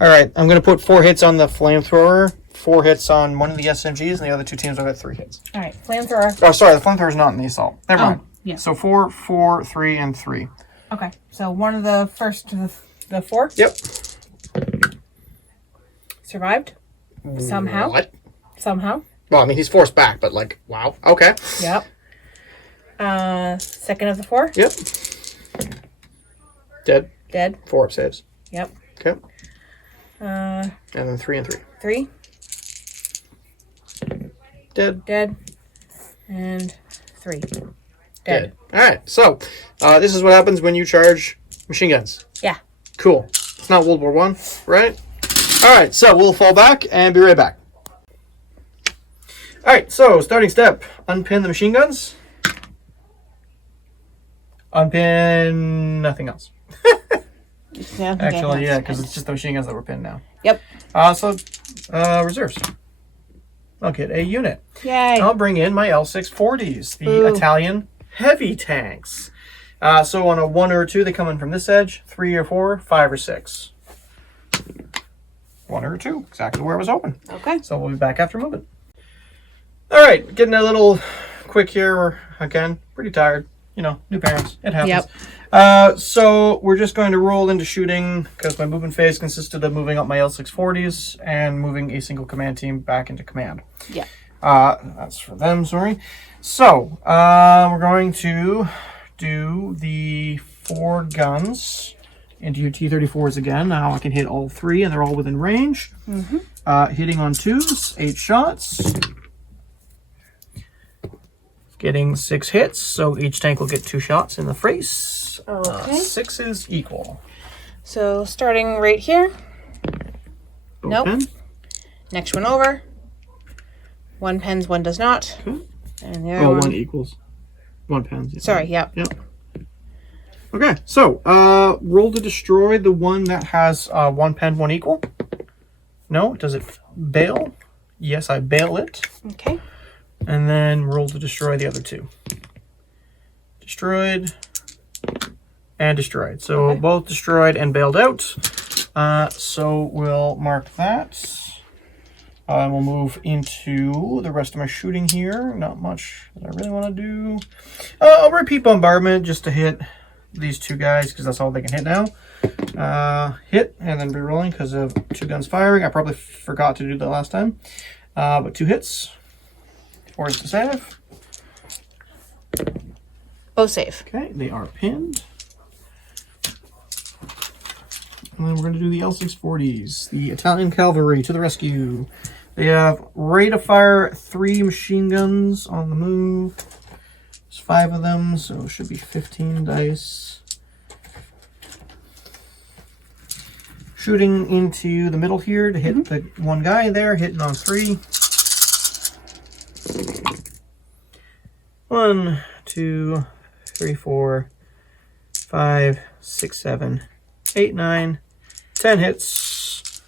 Alright, I'm going to put 4 hits on the flamethrower, 4 hits on one of the SMGs, and the other 2 teams will get 3 hits. Alright, flamethrower. Oh, sorry, the flamethrower's not in the assault. Never mind. Yeah. So 4, 4, 3, and 3. Okay, so one of the first to the 4? Yep. Survived? Somehow? What? Somehow? Well, I mean, he's forced back, but like, wow. Okay. Yep. Second of the 4? Yep. Dead. Dead. 4 up saves. Yep. Okay. And then 3 and 3. 3? Dead. Dead. And 3. Dead. Alright, so this is what happens when you charge machine guns. Yeah. Cool. It's not World War I, right? Alright, so we'll fall back and be right back. Alright, so starting step. Unpin the machine guns. Unpin nothing else. Yeah, Actually, yeah, because it's just the machine guns that were pinned now. Yep. So reserves. I'll get a unit. Yay. I'll bring in my L640s, the Ooh. Italian heavy tanks. So on a 1 or 2, they come in from this edge. 3 or 4, 5 or 6. 1 or 2, exactly where I was hoping. Okay. So we'll be back after moving. All right, getting a little quick here. We're, again, pretty tired. You know, new parents. It happens. Yep. So we're just going to roll into shooting because my movement phase consisted of moving up my L640s and moving a single command team back into command. Yeah. That's for them, sorry. So, we're going to do the 4 guns into your T-34s again. Now I can hit all 3 and they're all within range. Mm-hmm. Hitting on 2s, 8 shots. Getting 6 hits, so each tank will get 2 shots in the face. Okay. 6 is equal. So starting right here. Nope. Pen. Next one over. 1 pens, 1 does not. Okay. And the other Oh, one. 1 equals. 1 pens. Yeah. Sorry, yep. Yep. Okay, so roll to destroy the one that has 1 pen, 1 equal. No, does it bail? Yes, I bail it. Okay. And then roll to destroy the other 2. Destroyed and destroyed. So Okay. both destroyed and bailed out. So we'll mark that. We'll move into the rest of my shooting here. Not much that I really want to do. I'll repeat bombardment just to hit these two guys because that's all they can hit now. Hit and then re-rolling because of 2 guns firing. I probably forgot to do that last time. But 2 hits. 4 is to save. Both save. Okay, they are pinned. And then we're going to do the L640s. The Italian cavalry to the rescue. They have rate of fire 3 machine guns on the move. There's 5 of them, so it should be 15 dice. Shooting into the middle here to hit the one guy there, hitting on 3. 1, 2, 3, 4, 5, 6, 7, 8, 9, 10 hits.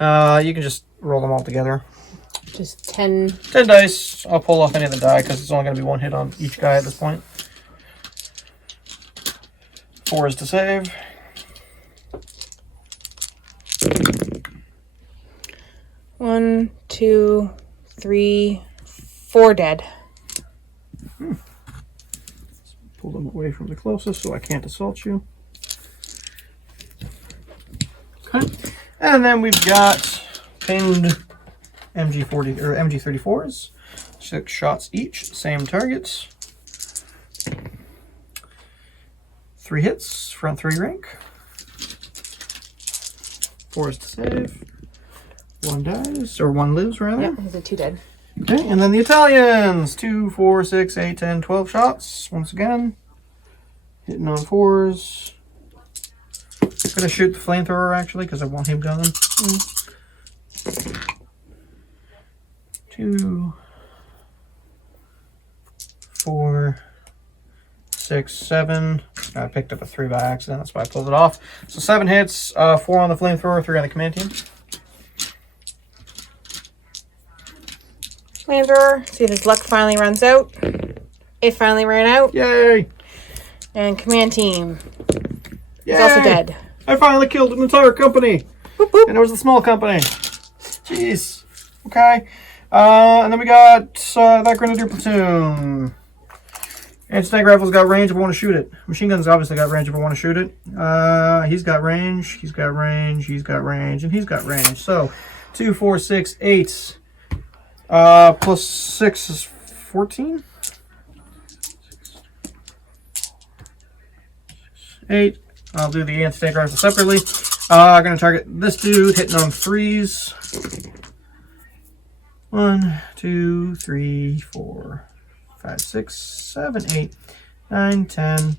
You can just roll them all together. Just 10. 10 dice. I'll pull off any of the die because it's only going to be 1 hit on each guy at this point. 4 is to save. One, 2, 3, 4 dead. Pull them away from the closest so I can't assault you. Okay. And then we've got pinned MG40 or MG34s. 6 shots each, same targets. 3 hits, front 3 rank. 4 is to save. 1 dies, or 1 lives rather. Yep, those are 2 dead. Okay, and then the Italians. 2, 4, 6, 8, 10, 12 shots. Once again, hitting on 4s. I'm gonna shoot the flamethrower actually because I want him gone. 2, 4, 6, 7. I picked up a 3 by accident, that's why I pulled it off. So 7 hits, 4 on the flamethrower, 3 on the command team. Flamethrower, see if his luck finally runs out. It finally ran out. Yay! And command team. Yay! He's also dead. I finally killed an entire company! Boop, boop. And it was a small company. Jeez. Okay. And then we got that Grenadier platoon. Anti-tank rifle's got range if I want to shoot it. Machine guns obviously got range if I want to shoot it. He's got range, he's got range, he's got range, and he's got range. So 2, 4, 6, 8. Plus 6 is 14. 8. I'll do the anti-tank rifle separately. I'm going to target this dude, hitting on 3s. 1, 2, 3, 4, 5, 6, 7, 8, 9, 10,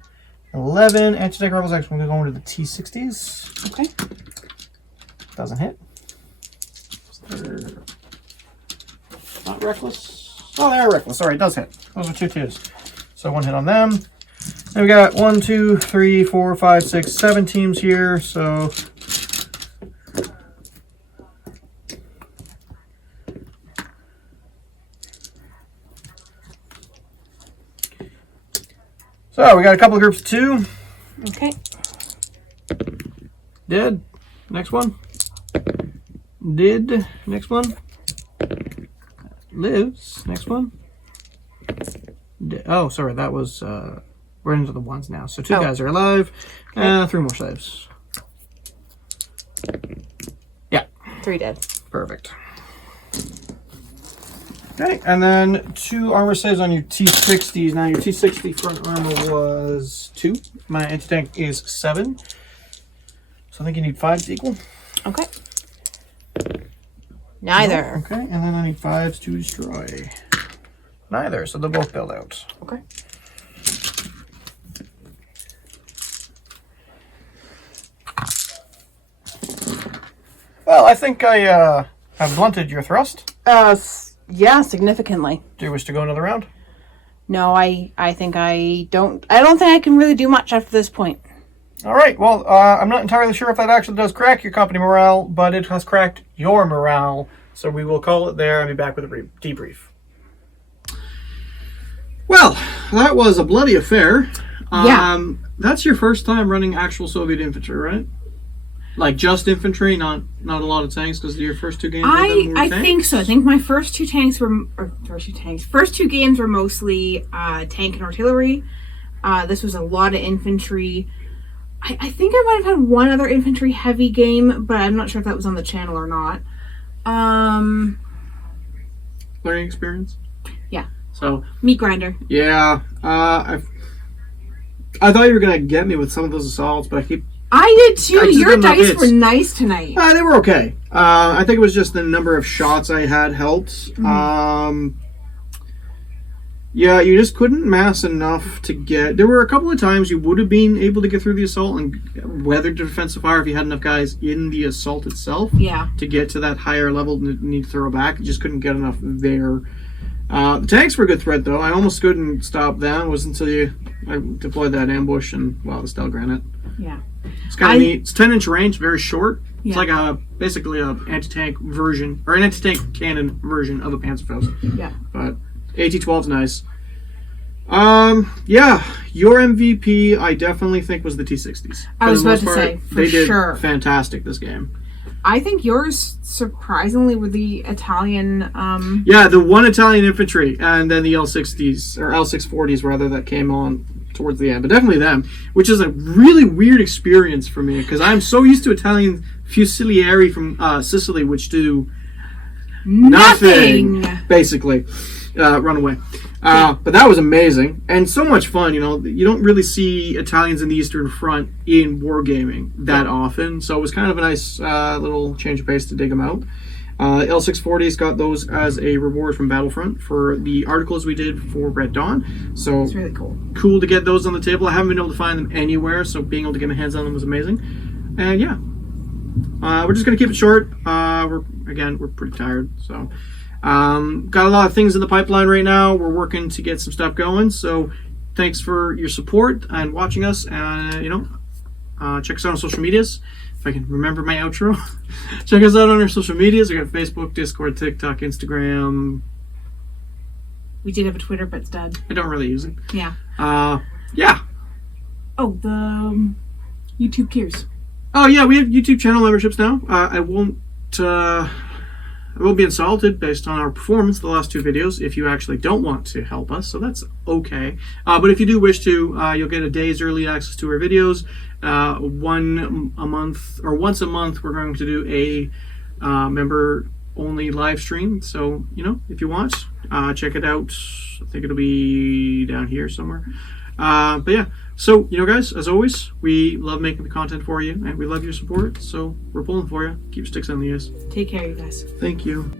11. Anti-tank rifles actually going to go into the T60s. Okay. Doesn't hit. They're not reckless. Oh, they are reckless. Sorry, it does hit. Those are 2 2s. So 1 hit on them. Then we got 1, 2, 3, 4, 5, 6, 7 teams here. So we got a couple of groups of 2. Okay. Dead. Next one. Did. Next one. Lives. Next one. Oh, sorry. That was... we're into the 1s now. So 2 guys are alive. 3 more saves. Yeah. 3 dead. Perfect. Okay, and then 2 armor saves on your T60s. Now your T60 front armor was 2. My anti-tank is 7. So I think you need 5 to equal. Okay. Neither. Okay, and then I need 5s to destroy. Neither, so they'll both build out. Okay. Well, I think I have blunted your thrust. Yeah, significantly. Do you wish to go another round? No, I think I don't think I can really do much after this point. All right, well, I'm not entirely sure if that actually does crack your company morale, but it has cracked your morale, so we will call it there and be back with a debrief. Well, that was a bloody affair. Yeah. That's your first time running actual Soviet infantry, right? Like just infantry, not a lot of tanks, because your first 2 games. I think so. I think my first 2 games were mostly tank and artillery. This was a lot of infantry. I think I might have had one other infantry heavy game, but I'm not sure if that was on the channel or not. Learning experience. Yeah. So meat grinder. Yeah. I thought you were gonna get me with some of those assaults, but I did too. Your dice were nice tonight. They were okay. I think it was just the number of shots I had helped. Yeah, you just couldn't mass enough to get... There were a couple of times you would have been able to get through the assault and weather defensive fire if you had enough guys in the assault itself. Yeah. To get to that higher level and need to throw back. You just couldn't get enough there. The tanks were a good threat, though. I almost couldn't stop them. It wasn't until I deployed that ambush and, well, the Stell Granite. Yeah. It's kind of neat. It's 10-inch range, very short. Yeah. It's like basically an anti-tank version, or an anti-tank cannon version of a Panzerfaust. Yeah. But AT-12's nice. Yeah, your MVP I definitely think was the T-60s. I was about to say, for they did sure. Fantastic this game. I think yours, surprisingly, were the Italian... Yeah, the one Italian infantry, and then the L-60s, or L-640s rather, that came on towards the end. But definitely them, which is a really weird experience for me, because I'm so used to Italian Fusilieri from Sicily, which do nothing basically. Run away. But that was amazing and so much fun. You know, you don't really see Italians in the Eastern Front in wargaming that often, so it was kind of a nice little change of pace to dig them out. L640s got those as a reward from Battlefront for the articles we did for Red Dawn, so it's really cool to get those on the table. I haven't been able to find them anywhere, so being able to get my hands on them was amazing. And yeah, we're just gonna keep it short. We're pretty tired, so got a lot of things in the pipeline right now. We're working to get some stuff going, so thanks for your support and watching us. Check us out on social medias. If I can remember my outro. Check us out on our social medias. We got Facebook, Discord, TikTok, Instagram. We did have a Twitter, but it's dead. I don't really use it. Yeah. Yeah. Oh, the YouTube tiers. Oh yeah, we have YouTube channel memberships now. I won't be insulted based on our performance the last two videos if you actually don't want to help us, so that's okay. But if you do wish to, you'll get a day's early access to our videos. Once a month we're going to do a member only live stream, so if you want, check it out. I think it'll be down here somewhere. But yeah, so guys, as always, we love making the content for you and we love your support, so we're pulling for you. Keep your sticks on the ice. Take care, you guys. Thank you.